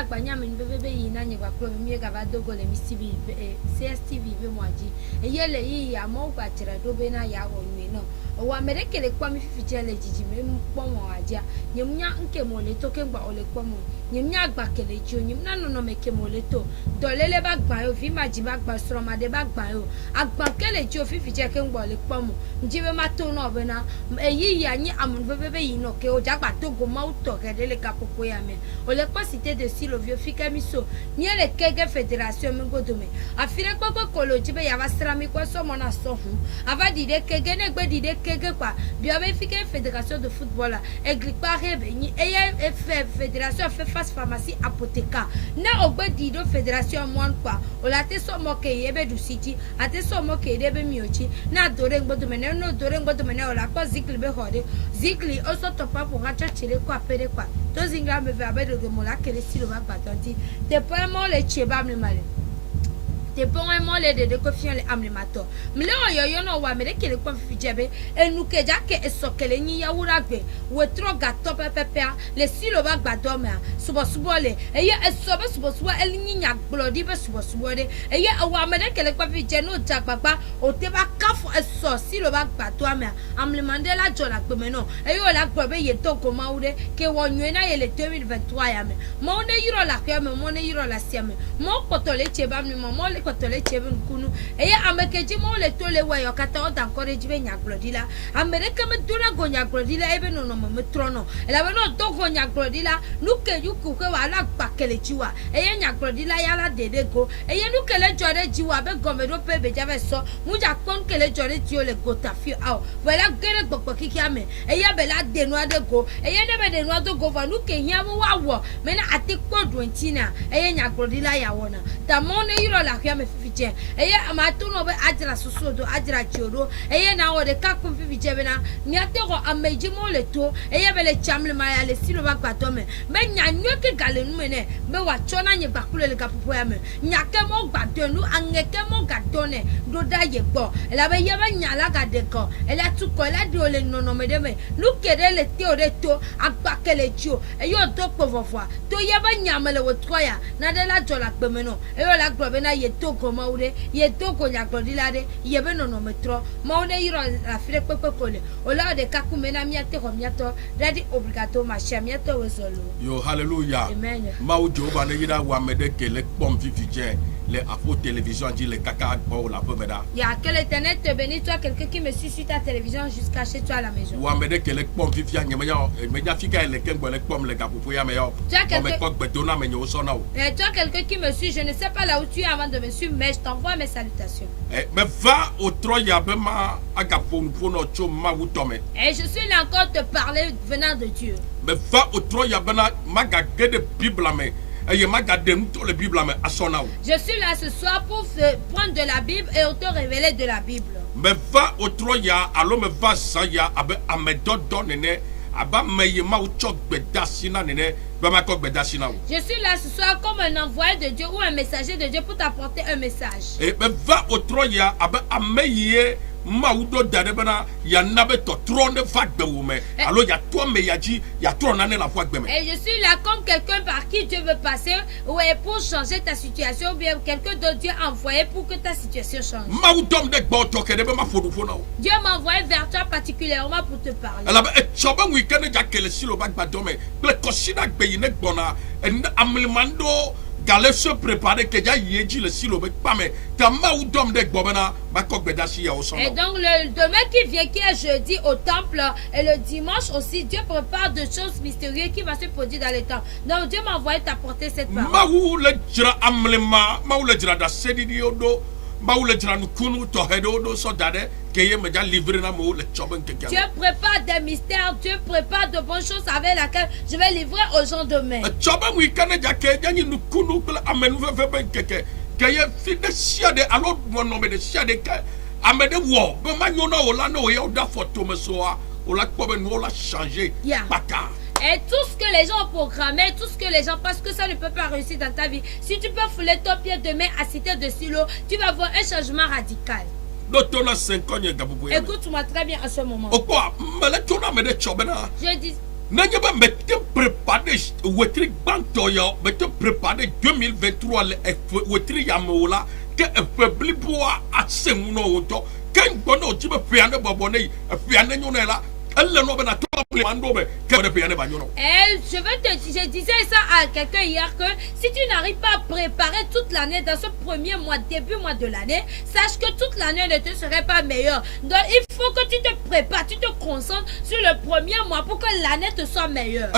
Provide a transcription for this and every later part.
ya gbanya min bebe yi na nyegba klo mi ga ba dogo le mi CSTV CSTV be mo aji eyele yi ya mo gba tire do be na ya wo nwe no o wa mere kele kwa mi fifi jele jiji me mpo mo aja nyemnya nke mo le to ke gba o le po mo nyemnya gba kele ji o nyemna no me ke mo le to dolele ba gba yo fi ma ji ba gba soro ma de ba gba yo agba kele ji o fifi je ke gba o le po mo njibe ma to no be na eyi ya nyi amun bebe yi no ke o ja gba to go ma o to ke de le ka popo ya me o le pas cité de si le vieux fika miso ni le kege fédération me godome afire koko kolo jibe ya basra mi kwa so mona so hu ava dide kege ne gbe dide kege kwa bi ave fika fédération de football egli pare be ni eye fédération fait face pharmacie apothéca na ogbe dido fédération mon kwa o la te so mo ke yebe du city ate so mo ke debe miochi na dore godome ne no dore godome ne o la ko zikli be hode zikli o so to pa pour racha chile kwa pere kwa to zinga me va be de mola que les stylos va pas tenter t'es pas moi les chebam le mal t'es pas moi les de confiance les amlimato mle yo no wa me de kele kwa fijebe enu ke ja ke esokele nyi ya wuragbe we tro gato pepe les stylos va gbato me subo le eye subo el nyi nya glodi be subo de eye wa me de kele kwa fije no jagbagba o te ba kafo eso stylos va gbato me amlimande la jola gbe me no eye o la gbe be ye to ko maude ke wonwe na ye le 2023 ya me mo ne yiro la ke me mo ne yiro la sia me mo potole chebam ni mo le kotole chebam kunu eye amekeji mo le to le wayo kata o dan kore jibe nya glodila amerika me duna go nya glodila ebe no me trono ela be no do go nya glodila nuke yuku ke wala gbakele jiwa eye nya glodila ya la dede go eye nuke le jore jiwa be go me do pe be jave so muja kon ke le jore ti o le go ta fi aw wala gere gbogbo kiki ame eye be la de no ade go eye ne be de no ado go va nuke hia mo wa wo me na ate kpodu ntina eye nya glodila ya wona ta mo ne yiro la hia me fifiche eye amato no be ajira sosodo ajira choro eye na o de ka kun fifiche be na nyate go ameji mo le to eye be le chamle ma ya le silo ba gbato me nya nyoke gale nu me ne be wa chona nye bakule le kapopo ya me nyake mo gbato nu angeke mo gado ne do da ye gbo ela be ye be nya la gade ko ela tu ko ela do le no me de me lu kede le te o de to agbakele chio eye o do povofwa to ye be nya me le wo troya na de la jola gbe me no eye la gbo be na ye to ko maude ye to ko nya gbo dilade ye be no me tro maude yiro la fire pepe kole o la de kaku me na miate ko miato ready obligato ma che miato we solo yo hallelujah amen ma o joba ne yira wa me de kele pom vivije les afro télévision dit les caca pour la pomeda ya que l'Éternel te bénisse toi quelqu'un qui me suit sur ta télévision jusqu'à chez toi à la maison wa me de kele pom vivia me fika le ken le pom le gapopo ya me yo me ko gbedona me nyo so na o toi quelqu'un qui me suit je ne sais pas là où tu es avant de me suivre mais je t'envoie mes salutations me va au troya be ma agapo no cho ma wutome et je suis là encore te parler venant de Dieu me va au troya bana magage de bible me je suis là ce soir pour prendre de la Bible et te révéler de la Bible. Me va au troya, alors me va saya abe amedodo nene aba meye ma uchok bedasina nene ba ma kok bedasina. Je suis là ce soir comme un envoyé de Dieu ou un messager de Dieu pour t'apporter un message. Et me va au troya abe ameye maudo darebana ya nabe to trone fagbe wume alors ya toi me yaji ya trona ne la fagbe me. Et je suis là comme quelqu'un par qui Dieu veut passer ou pour changer ta situation ou bien quelqu'un de Dieu envoyé pour que ta situation change. Maudom de gboto ke de ma fodu fona. Dieu m'a envoyé vers toi particulièrement pour te parler. Alors e choba weekend ja kele silo bagba dome ple kosina gbe yine gbona en amlimando Galé se préparer que ya yeji le silo be pame ta ma udom de gbobena ba kok bedashi ya oso. Et donc le demain qui vient qui est jeudi au temple et le dimanche aussi Dieu prépare de choses mystérieuses qui va se produire dans le temps. Donc Dieu m'a envoyé t'apporter cette parole. Ma wu le jira amlema ma wu le jira da sedidi odo ma wu le jira nkunu to hedo odo so dade Dieu prépare des mystères, Dieu prépare de bonnes choses avec lesquelles je vais livrer aux gens demain. Yeah. Et tout ce que les gens ont programmé, tout ce que les gens pensent que ça ne peut pas réussir dans ta vie, si tu peux fouler ton pied demain à Cité de Silo, tu vas voir un changement radical. Écoute-moi très bien en ce moment. Je dis, N'ayez pas mettez préparé wetri bantoya, mettez préparé 2023 le wetri yamola que affaibli pour assez mon auto. Quand on tu me piano babonné, piano là. Je disais ça à quelqu'un hier que si tu n'arrives pas à préparer toute l'année dans ce premier mois, début mois de l'année, sache que toute l'année ne te serait pas meilleure. Donc il faut que tu te prépares, tu te concentres sur le premier mois pour que l'année te soit meilleure.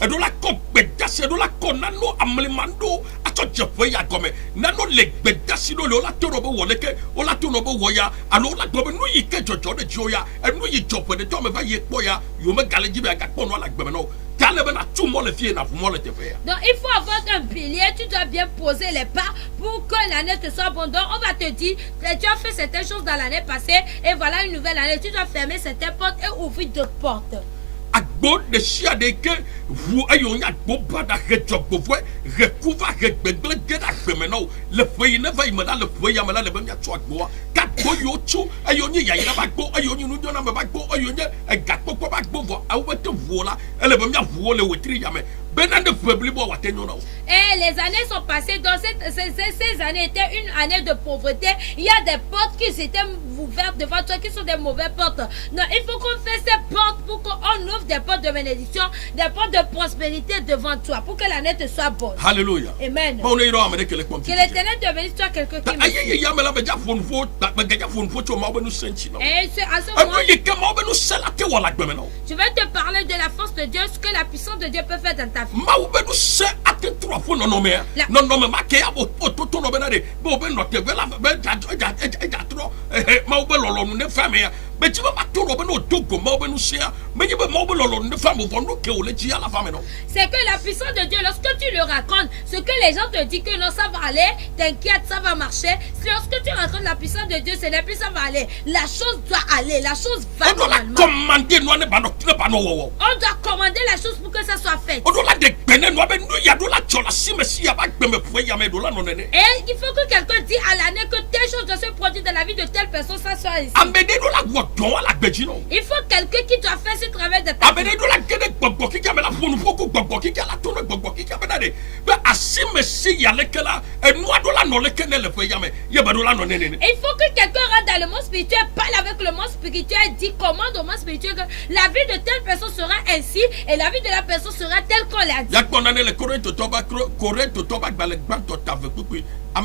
Edola ko bedasi edola ko nano amlimando ato jefe ya gome nano le bedasi no le ola toro bo wole ke ola toro bo woya alo ola gome no yi ke jojo de joya enu yi jopo de to me va ye po ya yo me gale jibe aga po no ala gbe no tale be na tu mo le fie na fu mo le tefe ya. Donc il faut avoir un pilier, tu dois bien poser les pas pour que l'année te soit bonne. Donc on va te dire tu as fait certaines choses dans l'année passée et voilà une nouvelle année, tu dois fermer certaines portes et ouvrir d'autres portes. Agbo de chia de que vous ayons agbo bada rejobo voix recouvre regbegble get agbemenao le feuille ne va y mena le feuille amela le bemia tu agbo katbo yo chu ayons ya ina bagbo ayons nu dona me bagbo ayons e gatbo ko bagbo vo awete vola le bemia vo le wetri yame benande febli bo watenyo na. Et les années sont passées, donc ces années étaient une année de pauvreté. Il y a des portes qui s'étaient ouvertes devant toi, qui sont des mauvaises portes. Donc il faut qu'on fasse ces portes pour qu'on ouvre des portes de bénédiction, des portes de prospérité devant toi, pour que l'année te soit bonne. Alléluia. Amen. Que l'Éternel te bénisse, toi quelqu'un qui me... Et à ce moment, je vais te parler de la force de Dieu, ce que la puissance de Dieu peut faire dans ta vie. C'est que la puissance de Dieu, lorsque tu le racontes, ce que les gens te disent que non, ça va aller, t'inquiète, ça va marcher. Lorsque tu racontes la puissance de Dieu, ce n'est plus ça va aller. La chose doit aller, la chose va normalement. On doit commander la chose pour que ça soit fait. Et il faut que quelqu'un dise à l'année que telle chose doit se produire dans la vie de telle personne, ça soit ici. Il faut quelqu'un qui doit faire ce travail de ta vie. Il faut que quelqu'un rentre dans le monde spirituel, parle avec le monde spirituel, dit commande au monde spirituel que la vie de telle personne sera ainsi et la vie de la personne sera telle qu'on l'a dit. Nous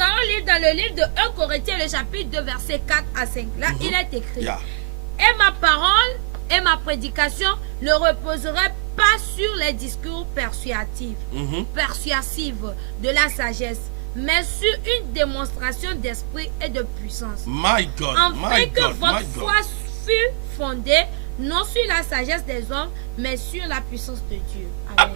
allons lire dans le livre de 1 Corinthiens, le chapitre 2, verset 4 à 5. Là, il est écrit. Et ma parole et ma prédication ne reposeraient pas sur les discours persuasifs de la sagesse, mais sur une démonstration d'esprit et de puissance. Afin que votre foi fût fondée non sur la sagesse des hommes, mais sur la puissance de Dieu. Amen.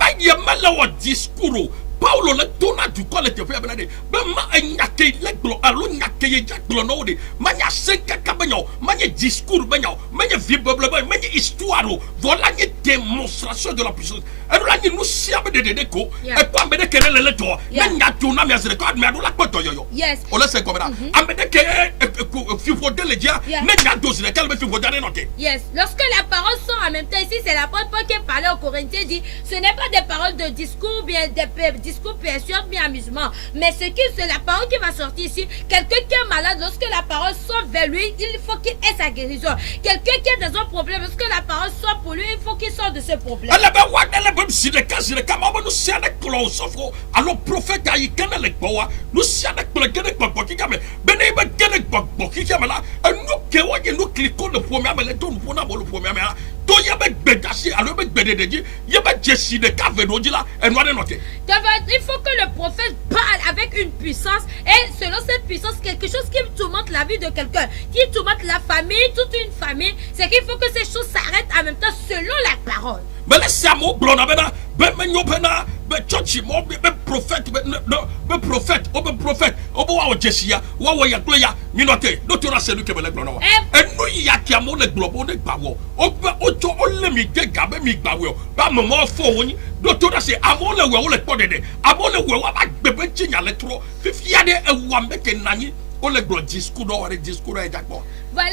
Paulo le dona du quoi le te fait benade be ma enyake le glo alo nyake ye glo no de manya senka kabanyo manya discours banyo manya vibrable manya histoire voilà une démonstration de la puissance et là nous siabe de ko et quoi me de kele le to manya tuna me azre ko me do la poto yo yes on laisse comme ça amede ke fifo de le dia manya dose de quel me fifo de noter yes lorsque la parole sort en même temps ici c'est l'apôtre Paul qui parlait aux Corinthiens dit ce n'est pas des paroles de discours bien des discours persuasif bien amusement, mais c'est la parole qui va sortir ici. Quelqu'un qui est malade, lorsque la parole sort vers lui, il faut qu'il ait sa guérison. Quelqu'un qui est dans un problème, lorsque la parole sort pour lui, il faut qu'il sorte de ce problème. Alors prophète nous nous cliquons le premier il faut que le prophète parle avec une puissance et selon cette puissance, quelque chose qui tourmente la vie de quelqu'un, qui tourmente la famille, toute une famille, c'est qu'il faut que ces choses s'arrêtent en même temps selon la parole. Mais laissez moi blonde bena be menyo bena be church mo be prophète be prophète obo wa ojesia wa ya gloya minote no to na se nuke bele blonde wa enu ya ki amo le globo ne gbawo ojo ole mi de gabe mi gbawo ba mo mo fo woni do to na se amo le we wo le podede amo le we wa ba gbebe chinya le tro fifia de ewa mbeke nanyi On le gros discours dans le discours et d'accord. Voilà,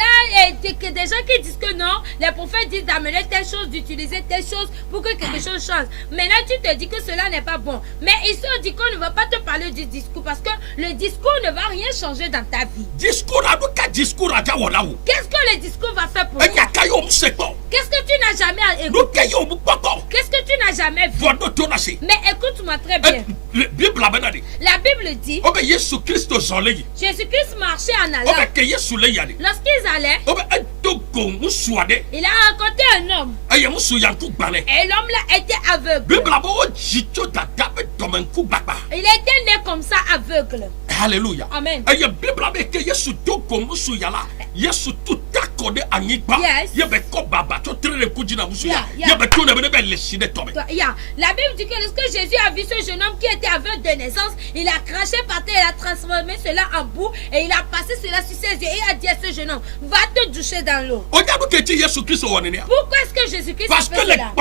et que des gens qui disent que non, les prophètes disent d'amener telle chose, d'utiliser telle chose pour que quelque chose change. Maintenant, tu te dis que cela n'est pas bon. Mais ici, on dit qu'on ne va pas te parler du discours parce que le discours ne va rien changer dans ta vie. Discours à nous, qu'un discours à Diawonaou. Qu'est-ce que le discours va faire pour Et toi? Qu'est-ce que tu n'as jamais écouté? Qu'est-ce que tu n'as jamais vu? Mais écoute-moi très bien. La Bible dit Jésus-Christ marchait en allant. Lorsqu'ils allaient, il a rencontré un homme. Et l'homme là était aveugle. Il était né comme ça aveugle. Alléluia. Amen. La Bible dit que lorsque Jésus a vu ce jeune homme qui était aveugle de naissance, il a craché par terre, il a transformé cela en boue et il a passé cela sur ses yeux et il a dit à ce jeune homme, va te doucher dans l'eau. Pourquoi est-ce que Jésus-Christ a fait cela?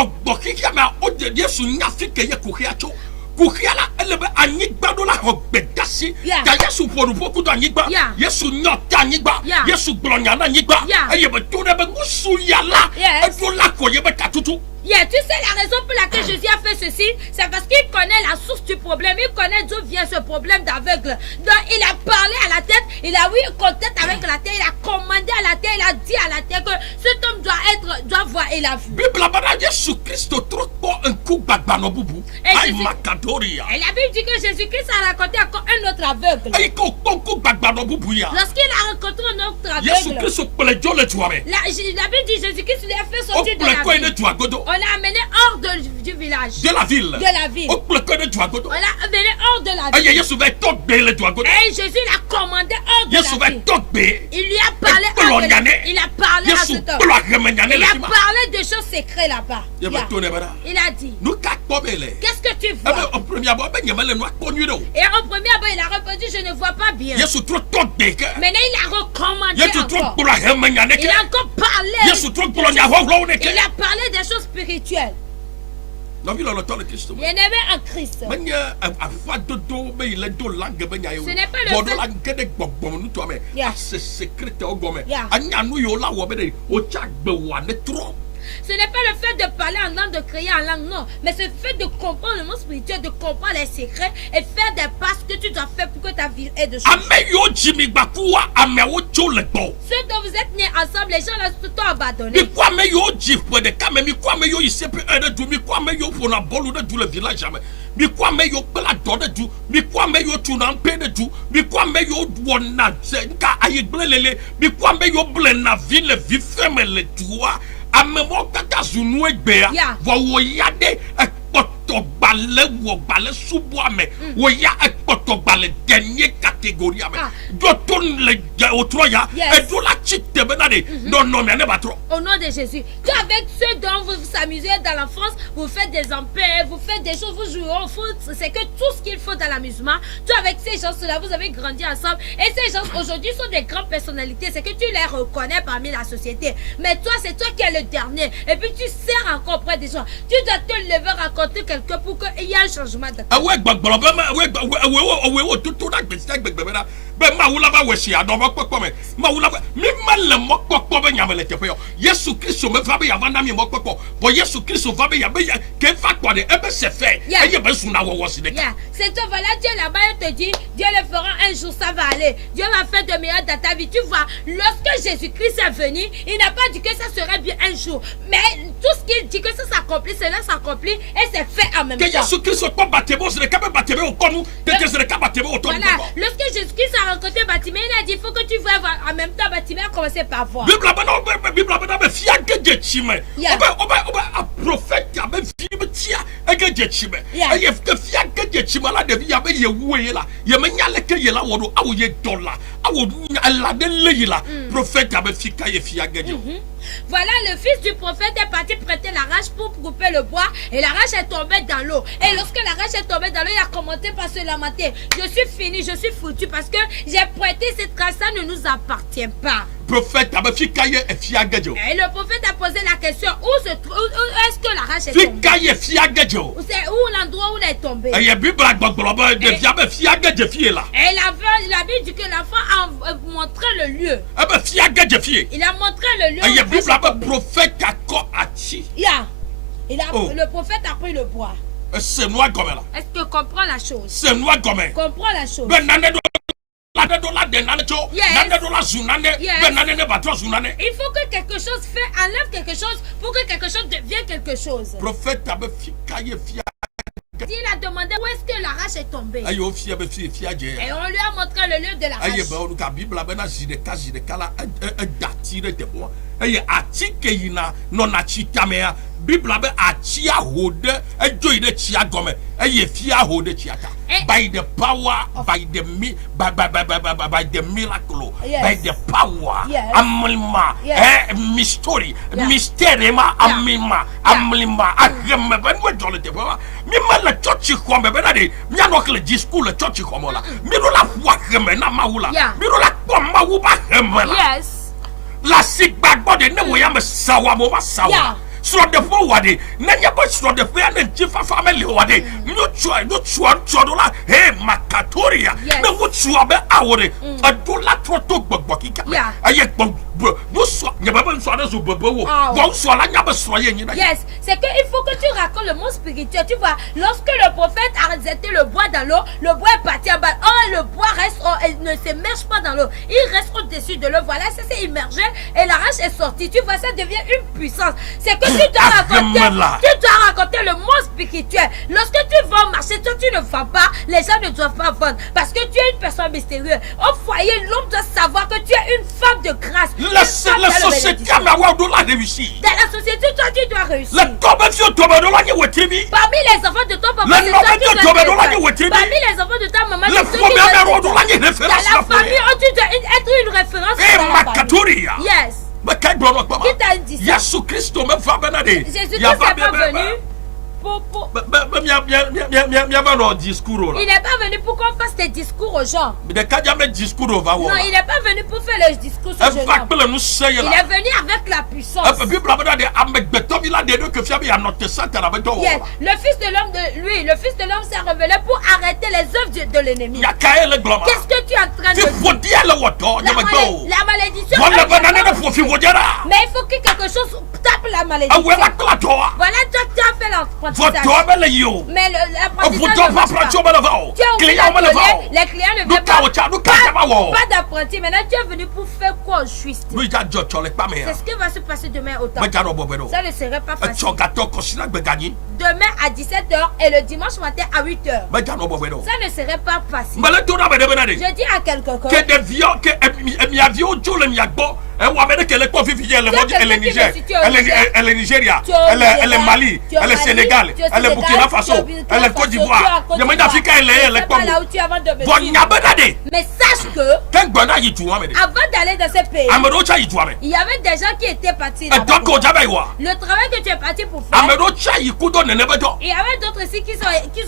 Yeah, tu sais la raison pour laquelle Jésus a fait ceci, c'est parce qu'il connaît la source du problème, il connaît d'où vient ce problème d'aveugle. Donc il a parlé à la tête, il a eu contact avec la terre, il a commandé à la terre, il a dit à la terre que cet homme doit voir et il a vu. Et la Bible dit que Jésus-Christ a rencontré encore un autre aveugle. Lorsqu'il a rencontré un autre aveugle, la Bible dit Jésus-Christ lui a fait sortir de la ville. On l'a amené hors du village. De la ville. On l'a amené hors de la ville. Et Jésus l'a commandé hors de la ville. Il lui a parlé hors de la ville. Il a parlé à cet homme. Il a parlé de choses secrètes là-bas. Il a dit, qu'est-ce que tu vois? Et au premier abord, il a répondu, je ne vois pas bien. Maintenant, il a recommandé encore. Il a encore parlé. Il a parlé des choses spirituelles. Bien-aimé en Christ. Ce n'est ce n'est pas le fait de parler en langue, de crier en langue, non. Mais c'est le fait de comprendre le monde spirituel, de comprendre les secrets et faire des passes que tu dois faire pour que ta vie ait de chance. Ceux dont vous êtes nés ensemble, les gens là t'ont abandonné. Au nom de Jésus. Tu avec ceux dont vous vous amusez dans l'enfance, vous faites des ampères, vous faites des choses, vous jouez au foot, c'est que tout ce qu'il faut dans l'amusement. Tu avec ces gens-là, vous avez grandi ensemble. Et ces gens aujourd'hui sont des grandes personnalités. C'est que tu les reconnais parmi la société. Mais toi, c'est toi qui es le dernier. Et puis tu sers encore près des gens. Tu dois te lever, rencontrer quelqu'un pour qu'il y ait un changement de ta vie. C'est toi, voilà, Dieu là-bas, il te dit, Dieu le fera un jour, ça va aller. Dieu va faire de meilleur dans ta vie. Tu vois, lorsque Jésus-Christ est venu, il n'a pas dit que ça serait bien un jour. Mais tout ce qu'il dit que ça s'accomplit, cela s'accomplit et c'est fait en même temps. Voilà, lorsque Jésus-Christ a rencontré Bartimée, il a dit, il faut que tu vois en même temps. Bartimée a commencé par voir. Voilà, le fils du prophète est parti prêter la rage pour couper le bois et la rage est tombée dans l'eau. Et lorsque la rage est tombée dans l'eau, il a commenté par se lamenter. Je suis fini, je suis foutu parce que j'ai prêté cette rage, ça ne nous appartient pas. Et le prophète a posé la question, où est-ce que la rage est tombée? C'est où l'endroit où elle est tombée? Et la Bible dit que l'enfant le lieu. ebe fia ge je fie Il a montré le lieu. eye où bible Rachel abe tombait. prophète akɔ ati Yeah. Oh. Le prophète a pris le bois. c'est noa gɔmɛ la Est-ce que comprend la chose? c'est noa gɔmɛ Comprend la chose. bɛ nane do la de nane tso Yes. nane do la zu nane Yes. bɛ nane ne ba trɔ zu nane Il faut que quelque chose enlève quelque chose pour que quelque chose devienne quelque chose. prophète abe fi ka ye fia Il a demandé où est-ce que l'arrache est tombée. eye o fia be fia je Et on lui a montré le lieu de eye l'arrache. bɛ olu ka bible abe na zi ɖeka la edati ɖe teƒe eye ati ke yina nɔna tsi tamea bible abe ati aho ɖe edzo yi ɖe tsia gɔme eye fia aho ɖe tsia ta by the power by the miracle Yes. by the power Yes. amlima Yes. mystery Yeah. mystère ma Yeah. amlima Yeah. amlima aheme bɛ nu edzɔ le teƒe ma mi me le tsɔtsi xɔme bena de mianɔ ke le discours le tsɔtsi xɔme la mi ɖo la ƒu aheme na mawu la Yeah. mi ɖo la kpɔ mawu ba heme la Yes. la si gbagbɔ de ne wo ya me sawa mo ba sawa Yeah. srɔ̃ɖeƒe wa de nenye be srɔ̃ɖeƒea ne ŋutifafa meli wa de ŋutsua ɖo la he makatoria Yes. ne ŋutsua be awɔ de eɖo la trɔ to gbɔgbɔ kika me Yeah. eye nusrɔ̃ nye be nusrɔ̃ aɖe zu bebe wo Ah, vɔ nusrɔ̃ la nya be srɔ̃ ye nyi na Yes, c'est qu'il faut que tu racontes le monde spirituel. Tu vois, lorsque le prophète a jeté le bois dans l'eau, le bois est parti en bas. Or, le bois reste, il ne s'immerge pas dans l'eau. Il reste au-dessus de l'eau. Voilà, ça s'est immergé et l'arrache est sortie. Tu vois, ça devient une puissance. C'est que tu dois raconter le monde spirituel. Lorsque tu vas marcher, toi, tu ne vends pas. Les gens ne doivent pas vendre parce que tu es une personne mystérieuse. Au foyer, l'homme doit savoir que tu es une femme de grâce. la société a ma wa do la réussir Dans la société, toi, tu dois réussir. le tɔbɛ fi o tɔbɛ do la nye wetiri bi Parmi les enfants de ton papa, Le c'est toi nom qui de dois Dieu, être mais étoile. on l'a dit, Parmi les enfants de ta maman, le c'est toi qui premier dois être numéro do la nye étoile. référence Dans la famille, oh, tu dois être une référence. e dans la famille. makatoria Yes. bɛ ka gblɔ nɔ kpɔma Qui t'a dit ça? Yesu Kristo me va bena de Jésus-Christ n'est pas venu pour... miava nɔ discours o Il la n'est pas venu pour qu'on fasse des discours aux gens. ɖeka dza me discours o va wɔ Non, la il n'est pas venu pour faire le discours sur jeune eva homme. kple nusẽ ye Il la est venu avec la puissance. eƒe bibla bena de amegbetɔ mi la de ɖo ke fia be yanɔ te satana be dɔ Yes. wɔ Le fils de l'homme le fils de l'homme s'est révélé pour arrêter les œuvres de l'ennemi. la yaka ye le gblɔ ma Qu'est-ce que tu es en train de fi dire? ƒodia le wɔtɔ nye me gbe o La malédiction. wɔle be nane ne ƒo fi ƒodia la Mais il faut que quelque chose tape la malédiction. awɔe la kpla tɔa Voilà, toi, tu as fait l'apprentissage. vɔtɔ be le yi o Mais l'apprentissage vɔtɔ ne ƒe marche pas. apprenti be le va o Tu as oublié client be le va o les clients ne nu viennent ka pas. o tsa nu ka tsa ma wɔ Pas d'apprenti. Maintenant, tu es venu pour faire quoi au juste? nu dza dzɔ tsɔ le kpa me C'est ya ce qui va se passer demain au temple. me dza nɔ bɔbɔe do Ça ne serait pas facile. etsɔ gatɔ kɔsina gbɛganyi Demain à 17h et le dimanche matin à 8h. me dza nɔ bɔbɔe do Ça ne serait pas facile. mbele to na me de bena de Je dis à quelqu'un ke ɖeviwo ke miaviwo dzo le mia gbɔ ewɔ ame ɖe ke le kpɔ fifi dze ele mɔdzi ele Niger ele Nigeria ele Mali ele Sénégal ele Burkina Faso ele Côte d'Ivoire nyemenya fi ka ele ele kpɔ mo bɔn nya bena de Mais sache que ke gbɔna yi tu wa me de avant d'aller dans ces pays, ame ɖewo tsa yi tu wa me il y avait des gens qui étaient partis là-bas. edɔ ke o dza be yi wa Le travail que tu es parti pour ame faire, ɖewo tsa yi kudo nene be dɔ il y avait d'autres ici qui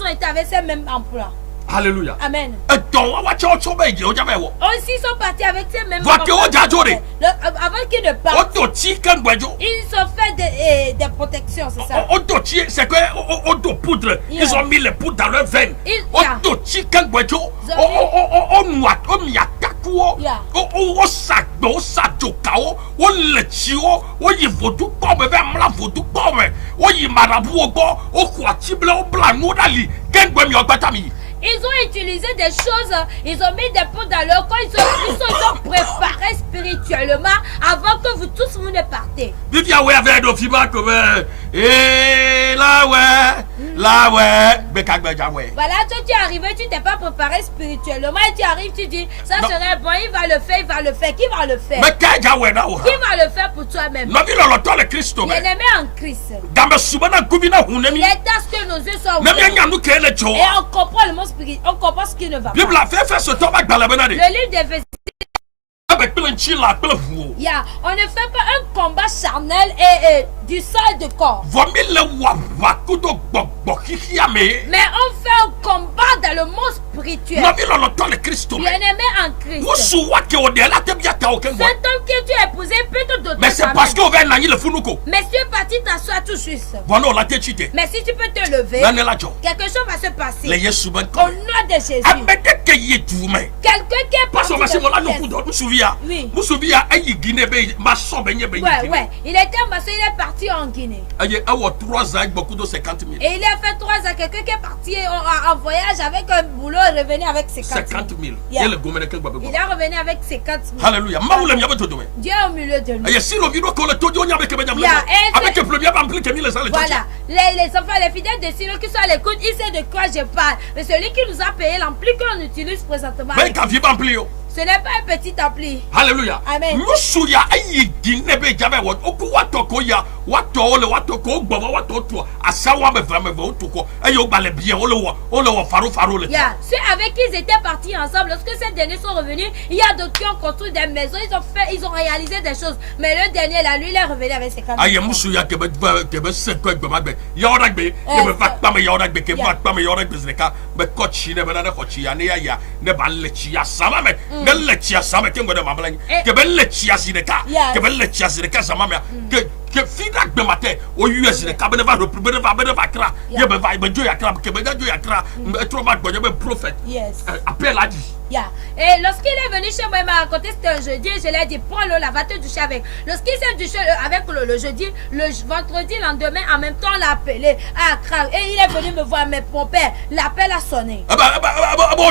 ont été avec ces mêmes emplois. Alléluia Amen. edɔ wa tsa wotsɔ be yi dze o dza be yi wɔ Aussi sont partis avec ces mêmes Voici au Djadjo, de. Avant qu'ils ne o partent, do tsi ke ŋgbɛdzo ils ont fait des protections, c'est ça. o do tsi c'est que o do poudre Yeah. ils ont mis les poudres dans leur veine o Yeah. do tsi ke ŋgbɛdzo Ils ont o mi atakuwo Yeah. o sa gbɛ o sa dzokawo o le tsiwo o yi vodukpɔ me va mla vodukpɔ me o yi marabuwo gbɔ o xɔ ati ble o bla nuwo ɖe ali ke ŋgbɛ mi o gbɛta mi. Ils ont utilisé des choses, ils ont mis des pots dans leur corps, ils sont préparés spirituellement avant que vous tous vous ne partez. Vivia we avait do fiba comme la ouais beka gbeja we. Voilà, toi tu es arrivé, tu t'es pas préparé spirituellement et tu arrives, tu dis, ça Non. serait bon, il va le faire. Qui va le faire? Me kaja we na o. Qui va le faire pour toi-même? No vi lo to le Kristo me. Bien-aimé en Christ. Dambe subana kubina hunemi. Il est à ce que nos yeux soient Na mi ouverts. anya nu ke le cho. Et on comprend le mot spirituel, on comprend ce qui ne va pas. Bible a fait ce to ba gbala bena de. Le livre des versets, Avec plein de chila, plein de vous. on ne fait pas un combat charnel et du sol de corps. Vomi le wa kudo gbogbo hihiame. Mais on fait un combat dans le monde spirituel. Nomi lo to le Christo. Bien-aimé en Christ. Musu wa ke o de la te bia ka o ken. Cet homme que tu as épousé peut te doter. Mais c'est parce que on va nani le funuko. Mais si tu es parti t'asseoir tout juste. Vono la te chite. Mais si tu peux te lever, Nane la jo. quelque chose va se passer. Le Yesu ben Au nom de Jésus. Amede ke yetu me. Quelqu'un qui est Parce parti que c'est moi là de nous kudo musuvia. Oui. Musuvia ayi Guinée be ma so be nye be. Ouais. Il était maçon, il est parti en Guinée. Aye awo 3 ans beaucoup de 50 000. Et il a fait 3 ans. Quelqu'un qui est parti en voyage avec un boulot et revenu avec 50 000. 50 000. Yeah. Et le gomene ken gbabe. Il est revenu avec 50 000. Alléluia. Maoule mi abeto dome. Dieu est au milieu de nous. Aye si lo vidéo ko le to dio nya be ke be nyam. Yeah, et Avec le premier ampli que mi le ça le Voilà, les enfants, les fidèles de Silo qui sont à l'écoute, ils savent de quoi je parle. Mais celui qui nous a payé l'ampli qu'on utilise présentement, Ben ka vie ampli yo. ce n'est pas un petit ampli. Alléluia. Amen. Musu ya ayi Guinée be jabe wo oku wato ko ya wato ole wato ko gbomo wato to asawa be vrame be otu ko ayi o gbale bien ole wo faro le. Yeah. Ceux avec qui ils étaient partis ensemble, lorsque ces derniers sont revenus, il y a d'autres qui ont construit des maisons, ils ont réalisé des choses. Mais le dernier là, lui, il est revenu avec ses caméras. Aye musu ya ke be se ko gboma be ya ora gbe ke be va pa me ya ora gbe ke va pa me ya ora gbe zeka be ko chi ne be na ko chi ya ne ya ne ba le chi ya sama me ne le chi ya sama ke ngode ma blan ke be le chi ya zeka ke be le chi ya zeka sama me que fida gbe matin au US zeka be ne va kra ye be va be jo ya kra ke be jo ya kra e tro ma gbo be prophet Yes. appel a dit. Yeah. Et lorsqu'il est venu chez moi, il m'a raconté c'était un jeudi et je lui ai dit prends l'eau là, va te doucher avec. Lorsqu'il s'est douché avec le jeudi, le vendredi lendemain, en même temps on l'a appelé à Accra et il est venu me voir, mais mon père, l'appel a sonné.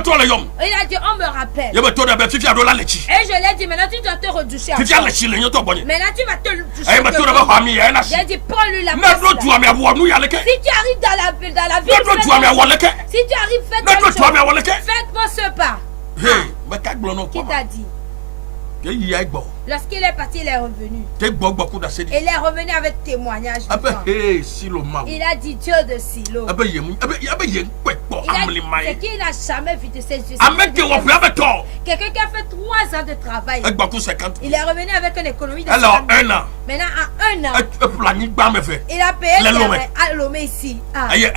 To le yom. Il a dit on me rappelle. Ye be to da be fifi ado la lechi. Et je lui ai dit maintenant tu dois te redoucher. Fifi lechi le nyoto bonye. Maintenant tu vas te doucher. Aye be to da ba mi ya na si. J'ai dit prends lui la Na do tu ami abo nu ya leke. Si tu arrives dans la ville, Na do tu ami abo leke. si tu arrives, fais Na do tu ami abo leke. faites-moi ce pas. Hey, me ka gbo no Qui ko. t'a dit? Ke yi ai gbo. Lorsqu'il est parti, il est revenu. Ke gbo gbo ku da se di. Il est revenu avec témoignage. Abe hey silo ma. Il a dit Dieu de Silo. Abe ye kwepo Il a amli dit mai. c'est qu'il n'a jamais vu de ses yeux. Amen ke wo pe abe to. Quelqu'un qui a fait 3 ans de travail. E gbo ku 50. Il est revenu avec une économie de Alors 50 000. 1 an. Maintenant, en 1 an, E plani gba me fe. il a payé Les Lomé. à Lomé ici. Ah. Aye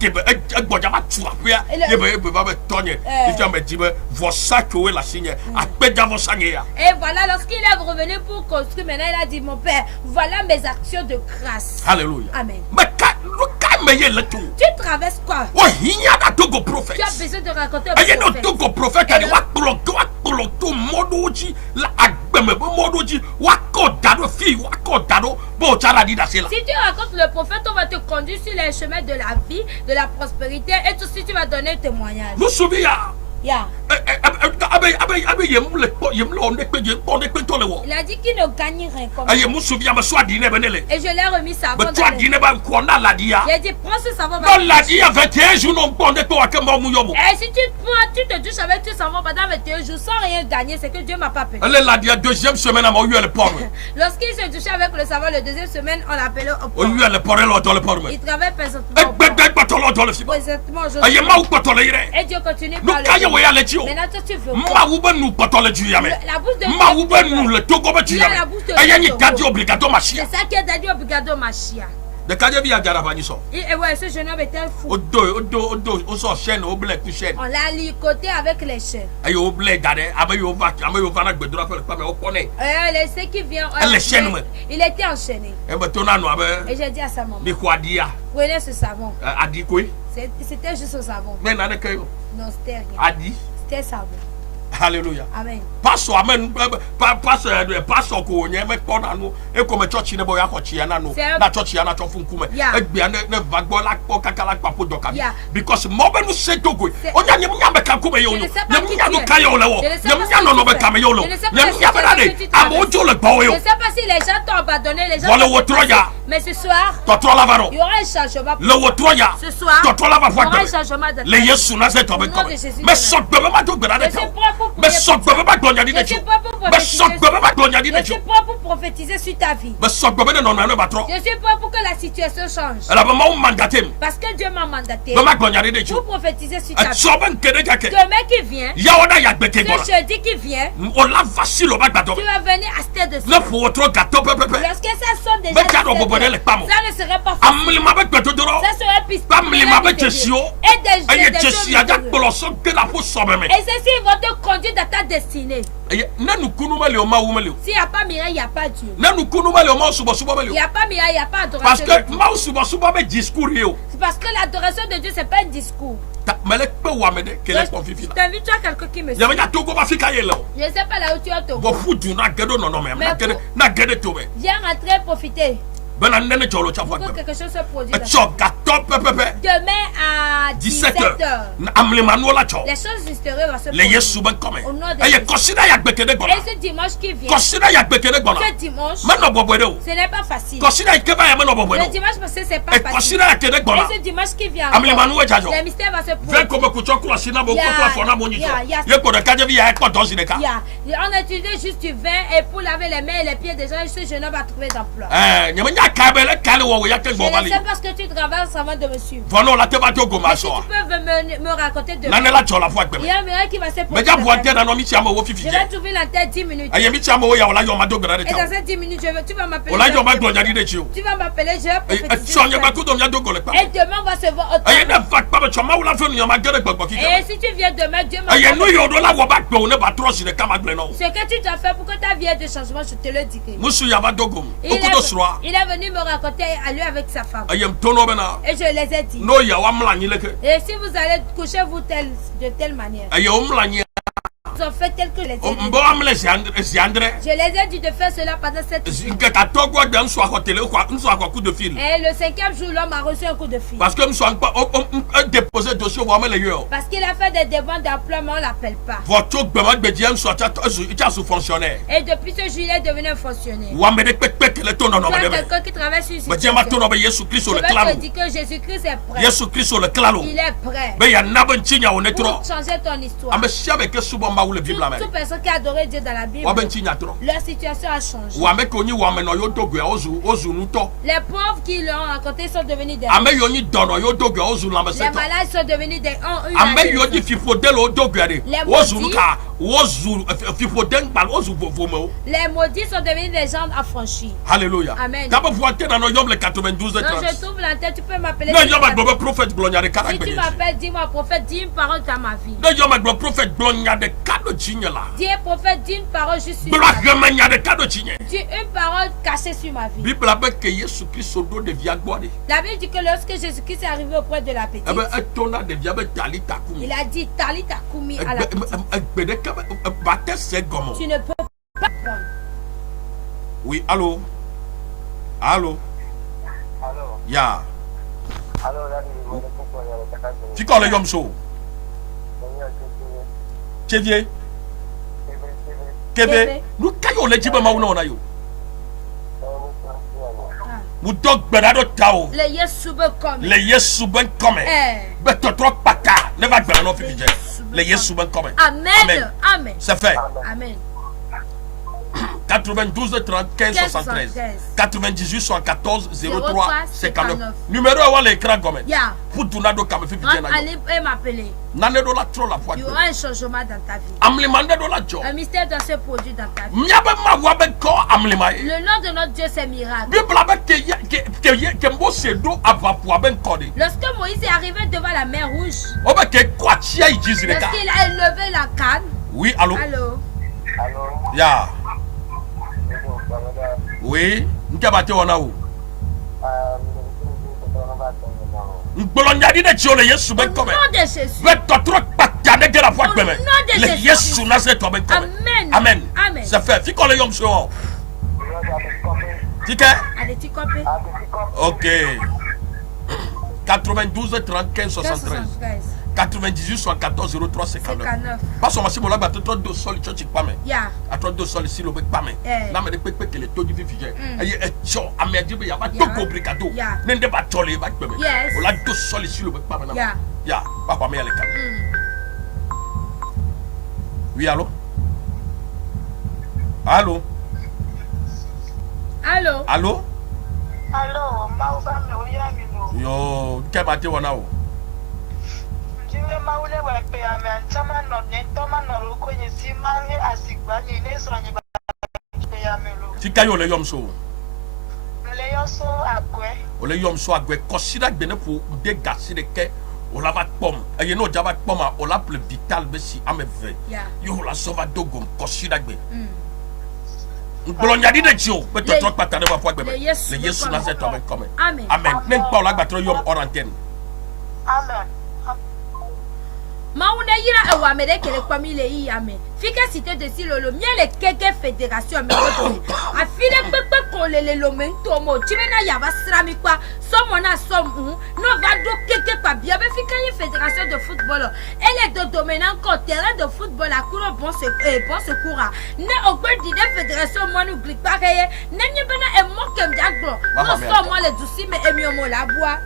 ke be e gbo jama tu apia. Ye be ba be tonye. Fifi me di be vosa ko we la signe. Apeja vosa nye ya. Et voilà, lorsqu'il est revenu pour construire, maintenant il a dit mon père, voilà mes actions de grâce. Alléluia. Amen. Me ka me ye le tu. Tu traverses quoi? O hinya da togo prophet. Tu as besoin de raconter Aye au no prophète. togo prophet ani wa kolo to modoji la agbeme bo modoji wa ko dado fi wa ko dado bo chara di da se la. Si tu racontes le prophète, on va te conduire sur les chemins de la vie, de la prospérité et tout si tu vas donner un témoignage. Nous souvia. Yeah. Abe yem le on de pe to le wo. Il a dit qu'il ne gagne rien comme Aye mu souvia me so adine benele. et je l'ai remis savon Me dans to les... adine ba ko na la dia. J'ai dit prends ce savon. Non la dia 21 jours non bon de to akemba mu yomo. Et si tu te douches avec ce savon pendant 21 jours sans rien gagner, c'est que Dieu m'a pas payé. Elle la dia deuxième semaine à mo eu le port. Lorsqu'il se douchait avec le savon, le deuxième semaine, on l'appelait au O port. eu le port le dans le port. Il travaille présentement. E au port. gbe ba to lo dans le fi. Présentement, je Aye ma u to le ire. et Dieu continue Nous par kaye we ya le ti o. Maintenant, toi, tu veux Ma quoi? u be nu to le ju ya me. La bouche de Ma u be nu le togo be ju ya Il a la me. bouche de Aye ni Togo. gadi obligato machia. C'est ça qui a dit Obrigado Machia. De kaje bi ajara ba ni so. Et ouais, ce jeune homme était fou. Odo o so chaîne o ble ku chaîne. On l'a licoté avec les chaînes. Aye o ble dade abe yo va na gbedura fe pa me o pone. C'est qui vient. Elle est chaîne, moi. Il était enchaîné. E be to na no abe Et j'ai dit à sa maman, bi ko adia. prenez ce savon. Adi ko C'était juste un savon. me na de kayo. Non, c'était rien. Adi. C'était savon. Hallelujah. Amen. Pastor amen pastor ko nye me ko na no e ko me church ne bo ya ko chi ya na no na church ya na cho fun kume Yeah. e gbe ne vagbo la ko kakala papo doka Yeah. because mo be no se to go o nya nyem nya be kan kume yo no Je ne sais pas nyem qui nya tu no es. kan yo le wo Je ne sais nyem pas nya ce no que no tu be kan me yo no fais. Je ne sais pas nyem ce nya que be na tu de fais. am o jo le gbo Je yo ne sais pas si les gens t'ont abandonné, les gens Voilà t'ont au Troya. Mais ce soir, to to la varo il y aura un changement. le wo troya Ce soir, to to la va il y aura un fa changement de le yesu na se to be Au ko nom de Jésus me de so gbe me ma to gbe na de Je suis prêt pour me prier so pour gbe me ma gbonya di Je de suis chu prêt pour me so prophétiser. gbe me ma gbonya di de Je chu suis prêt pour prophétiser sur ta vie. me so gbe me no na no ba tro Je suis prêt pour que la situation change. ala ba ma o mandatem Parce que Dieu m'a mandaté be ma gbonya di de chu pour prophétiser sur ta vie. so ben kede jake Demain qui vient, ya oda ya gbe ke gola ce jeudi qui vient, o la facile o ba gbado tu vas venir à cette de le pour trop gâteau pepe Lorsque ça sonne déjà Mais tiens, 17 on va heures. les pamo. Ça ne serait pas facile. Amlima be gbetodoro. Ça serait plus Amlima be chesio. Et Aye des chesi ada kpoloso ke la po so meme. Et ceci vont te conduire dans ta destinée. Aye na nu kunu ma le o ma wu ma le. S'il n'y a pas miracle, il n'y a pas Dieu. Na nu kunu ma le o ma subo subo ma Il le. n'y a pas miracle, il n'y a pas Parce adoration. que ma subo subo be discours yo. C'est parce que l'adoration de Dieu, ce n'est pas un discours. Melek pe wa me de ke le confifi Je la. t'invite, tu as quelqu'un qui me suit. Ya me ja togo ba fika ye lo. Je ne sais pas là où tu as ton. Go fudu na gedo no no me. Mais Na gede to be. Viens rentrer, profiter. Ben na nene jolo cha Pour fwa. que quelque chose se produise. Cho gato pepepe. Demain à 17h, 17h. Amlima no la cho. les choses historiques vont se Le produire. yesu ben come. Au nom de Aye Jésus. kosida ya gbekede gbona. Et ce dimanche qui vient, Kosida ya gbekede gbona. ce dimanche, Man no bobo de o. ce n'est pas facile. Kosida ikeba ya man no bobo de Le o. dimanche passé, c'est pas E facile. kosida ya kede gbona. Et ce dimanche qui vient, Amlima no jajo. le mystère va se Ven produire. ko be kucho sina bo ko Yeah, to fona mo nyi. yeah. Ye ko de kaje bi ya ko don sineka. On a utilisé juste du vin et pour laver les mains et les pieds des gens, ce jeune homme va trouver d'emploi. Nyama nya kabele kale wo ya ke Je bo ne bali. sais pas ce que tu travailles avant de me suivre. Vono la te ba to go ma Mais si so. tu peux me raconter de Nane la cho la fwa il gbeme. y a un miracle qui va se Me ja bo produire. ante na no mi chama wo fifi Je je. vais trouver la tête 10 minutes. Aye mi chama wo ya wala yo ma do gbara de Et dans cha. ces 10 minutes, tu vas m'appeler. Ola yo ma gbo nya di de chi o. Tu vas m'appeler, je vais E prophétiser. so nya ba ku do nya do go le pa. Et demain, on va se voir au Aye temple. na fak pa be cho ma wala fe no ma gere gbogbo ki. Et si tu viens demain, Dieu m'a Aye no yo do la wo ba gbo ne ba tro si de kama gble no. ce que tu dois faire pour que ta vie ait des changements, je te le dis. Musu ya ba dogo. Il Okudo sro. il est venu me raconter à lui avec sa femme. Aye mtono be na. Et je les ai dit. No ya wa mla nyi leke. Et si vous allez coucher vous de telle manière, Aye o mla nyi. ils ont fait tel que je les ai dit. Mbo amle si andre. Je les ai dit de faire cela pendant 7 jours. Nke ka to gwa de nso akotele kwa nso akwa de fil. Et le 5e jour, l'homme a reçu un coup de fil. Parce que nso pas déposer dossier wa mele yo. Parce qu'il a fait des demandes d'emploi, mais on ne l'appelle pas. Votre gbema gbeji nso ta sous fonctionnaire. Et depuis ce jour, il est devenu un fonctionnaire. Wa me de pekpe le to no no Tu as me de. quelqu'un qui travaille sur Me dia ma to no be Yesu Christ Je le vais clalo. te dire que Jésus-Christ est prêt. Yesu Christ le clalo. Il est prêt Be ya na ben chinya o netro. pour changer ton histoire. Ame siabe ke subo ma wule Bible Toute ame. personne qui a adoré Dieu dans la Bible, Wa ben chinya tro. leur situation a changé. Wa me ko ni wa me no yo dogo ya ozu nu to. Les pauvres qui l'ont rencontré sont devenus des Ame riches. yo ni dono yo dogo ozu la me Les seto. malades sont devenus des ont eu la Ame yo guérison. di fifo de lo dogo ya de. Les Ozu maudits. nu ka ozu fifo den bal ozu vovo me. Les maudits sont devenus des gens affranchis. Alléluia. Amen. D'abord, vous êtes dans le Yom le 92 et Donc 30. je trouve la tête, tu peux m'appeler. Non, Yom le prophète Glonia de Si Karak tu m'appelles, dis-moi prophète, dis une parole dans ma vie. Non, Yom le prophète Glonia de Kado Chignala. Dis prophète, dis une parole juste sur ma vie. Blagmania de Kado Chigne. Dis une parole cachée sur ma vie. Bible avec que Jésus Christ au dos de Viagboade. La Bible dit que lorsque Jésus-Christ est arrivé auprès de la petite, Eh bien, un tonnerre de Viabe Talita Koumi. il a dit Talita Koumi à la petite. C'est comment? Tu ne peux pas prendre. Oui, allô? Allô? Allô? Ya. Allô, là, il est pour le Tu connais Yom So? Chevier? Keve? Nous caillons les jibes maouno na yo. Nous dog berado tao. Le Yesu be comme. Le Yesu ben come. Eh. Bet trop pata. Ne va pas non fini. Le Yesu ben come. Amen. Amen. C'est fait. Amen. 92 35 73 98 74 03 59 numéro à l'écran comme Yeah. pour tout nado comme fait bien Allez m'appeler. nane do la trop la foi Il y aura un changement dans ta vie. amlimande do la jo Un mystère doit se produire dans ta vie. miabe ma wa be ko amlima Le nom de notre Dieu, c'est miracle. bible ba ke mbo se do avapo ben kodi Lorsque Moïse est arrivé devant la mer Rouge, o be ke kwachia ijizi de ka lorsqu'il a élevé la canne, oui allô allô, Allô? ya Bonjour, madame. oui nke ba te wona o ngbolo nyadi de chiole yesu au ben nom comme de Jésus. bet trop pata de la foi Au comme nom de le Jésus. yesu na se to ben comme Amen. amen Amen. c'est fait fi ko le yom so Tike? Allez, tu comprends? Ok. 92 35 73 98 74 03 59. Pas sur ma simula ba to do sol church pa me. Yeah. Atro do sol si lo be pa me. Na me de pe ke le to di fifije. Aye e cho amedi be ya ba to ko brigado. Ne de ba tole ba pe me. Yes. O la do sol si lo be pa me na. Yeah. Ya, pa pa me le ka. Oui, allô? Allô? Allô? Allô? Allô, mauva me uyami no. Yo, ke ba te wona o? Jiwe maule wa pe ame antama no ne toma no ro ko nyisi mane asigba ni ne so nyi ba pe ame lo. Tika yo le yom so. Le Ole yom so agwe kosida gbene pour de gasi de ke. Ola va pom. Et no java poma. Ola pour le vital besi ameve. Yo la sova dogom kosida gbe. Gloria di de Dieu. Peut-être trop pas tarder pour le Yesu Nazareth avec comme. Amen. N'en pas la battre yom hors antenne. Amen. Mauna yira ewa merekele kwa mile yi ame. Fika cité de Silolo miele keke fédération me koto. Afile pepe kolele lo mento mo. Chimena ya basrami kwa somo na somu. No va do keke pa bien be fika yi fédération de football. Elle est de domaine encore terrain de football à couro bon secours. Ne ogbe di de fédération mo nu glik pa keye. Ne nyebena e mo kem jaglo. No somo le dusi me emiomo la bois.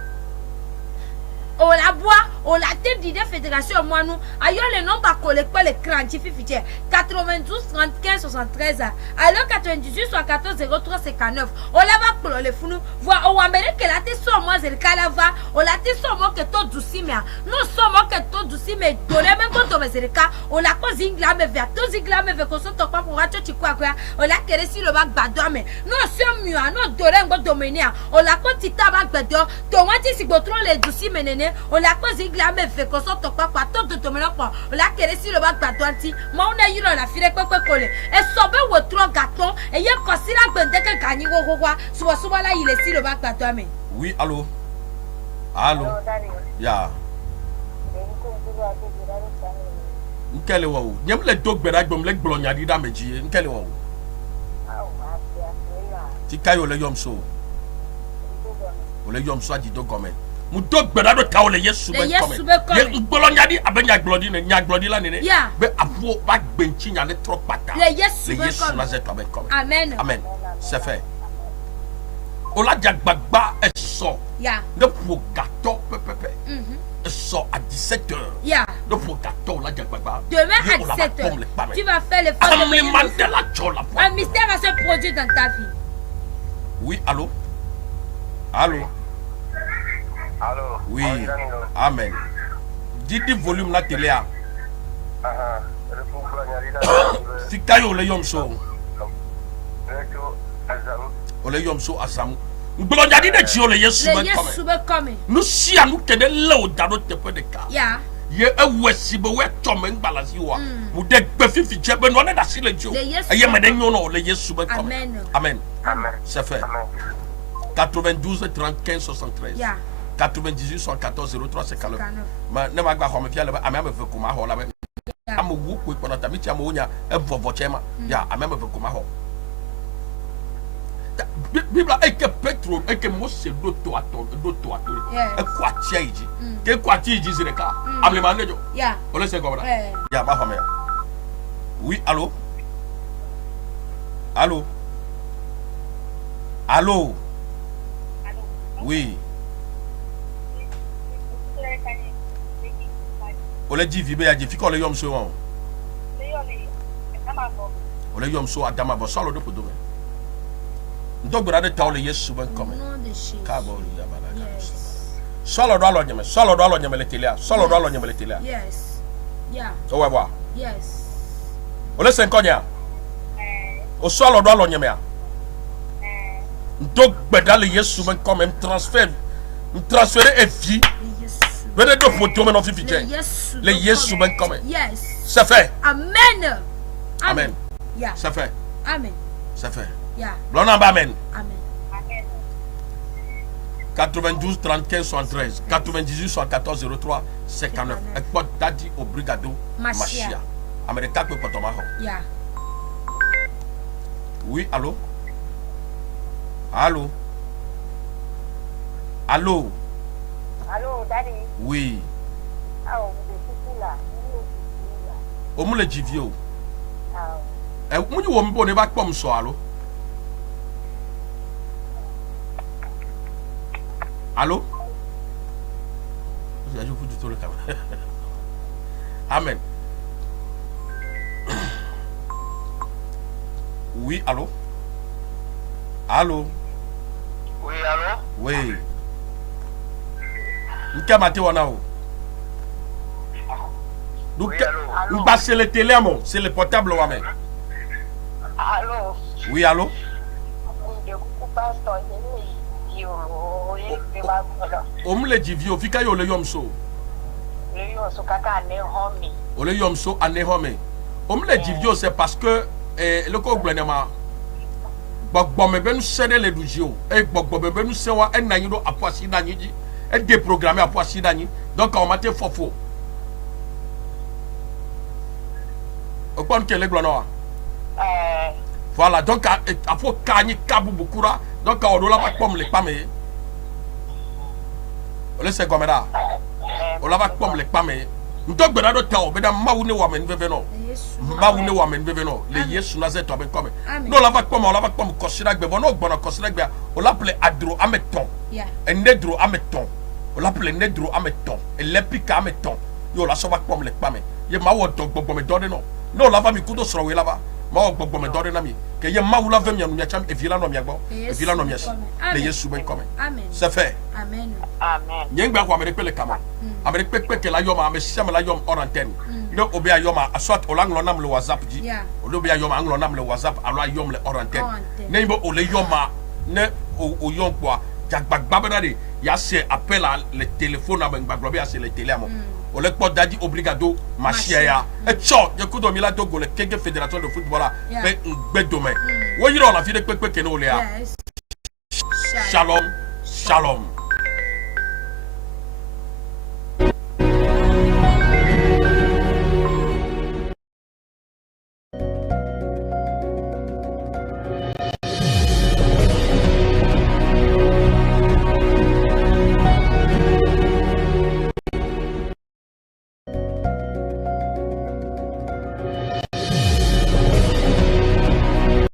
On la boit, on la tête d'idée fédération moi nous ailleurs le nombre à collecter les crans qui fait 92 35 73 alors 98 74 03 59 on la va pour les fous voir on va mettre que la tête sur moi c'est le calava on la tête sur moi que tout douci mais nous sommes que tout douci mais donner même quand on met le cas on la cause ingla mais vers tous ingla mais vers qu'on s'entend pas pour rater quoi on la queré si le bac badon mais nous sommes mieux nous donner un bon domaine on la cause si tabac badon toi si vous trop les douci mais on la cause ingla mais fait qu'on s'entend pas quoi tout de domaine quoi on la queré si le bac badon si moi on a eu la fille quoi coller et sobe ou trop gâteau et y a consi la bande que gagner ou quoi soit là il est si le bac badon mais oui allô ya nkele wo nyem le dogbera gbom le gblonya di da meji nkele wo ti kayo le yom so o le yom so adi dogome mu dogbera do ta o le Yesu be come ye gblonya di abenya glodi ne nya glodi la ne be apo ba gbenchi nya ne tro pata le Yesu na zet be come amen c'est fait o la jagbagba eso de pour gâteau pepe sort à 17h. Donc pour gâteau là demain à 17h. Tu vas faire le un mystère va se produire dans ta vie. Oui, allô? Oui. Amen. Dis volume la télé. Si kayo le yom so. Le yom so asamu. Gloria di de Dieu le Yesu be come. Nous si à nous que de l'eau dans notre peu de cas. Ye ewesi be we tome ngbalasi wa. Mu de gbe fifi je be no na da si le Dieu. Eye me de nyono le Yesu be come. Amen. C'est fait. 92 35 73. 98 74 03 59. Ma ne ma gba ho me fia le ba ame fe kuma ho la be. Am wu ku ko na ta mi ti am onya e vovo chema. Ya ame fe kuma ho. Bible eke Petro eke Mose doto ato e kwatia iji ke kwatia iji zireka amle manejo on laisse comme ça ya ba fami oui allô oui on le dit vibe ya ji fiko le yom so won on le yom so adama bo solo do podo donc brother tawle Yesu ben comme kabo ya balaga solo do alo nyeme le télé yes so wa wa yes o le sen konya o solo do alo nyeme donc brother le Yesu ben comme transférer et vie brother do photo men of fifi le Yesu ben comme yes c'est fait amen c'est fait amen c'est fait. Amen. Amen. 92 35 73 98 74 03 59. Ekpo Daddy Obrigado Machia. America pe potoma ho. Oui, allô? Allô, Daddy. Oui. O mu le jivio. Mu ni wo mbo ne ba kpom so allô? Allô? Je vous dis tout le caméra. Amen. Oui, allô? Oui, allô? Oui. Nika mate wana o. Donc, on passe le télé, c'est le portable wa me. Allô? Oui, allô? vie o ye be ba bolo om le jivio fika yo le yom so le yo so kaka ne homi o le yom so ane home om le jivio c'est parce que le ko gbenema gbogbo me benu sede le dujio gbogbo me benu sewa enanyi do apoasi danyi ji déprogrammé apoasi danyi donc on mate fofo o kon ke le glono voilà donc a faut kani kabu bukura donc on doit pas comme les pame o le se gomeda o la ba comme les pame ndo gbeda do taw be da mawu ne wa men veve no mawu ne wa men veve no le yesu na ze to be comme no la ba comme kosira gbe no gbona kosira gbe o la ple adro ameton en nedro ameton o la ple nedro ameton e lepika ameton yo la so ba comme les pame ye ma wo to gbogbo me do de no la va mi kudo soro we la ba ma wo gbogbo me do de na mi que ye mawu la vem ya no mi cham e vila no mi agbo e vila no mi asi le yesu ben comme c'est fait amen yengba ko amere pele kama amere pepe ke la yoma me siam la yom on antenne no obi ayoma aswat olanglo nam le whatsapp ji obi ayoma anglo nam le whatsapp alo yom le on antenne ne imbo ole yoma ne o yom kwa jagbagba bena de ya se appel à le téléphone à gbagba ya se le télé amo ole ko dadi obligado machia ya e cho ye ko do mi la dogo le kege fédération de football la pe gbe domaine wo yiro la fi de pepe ke no le ya shalom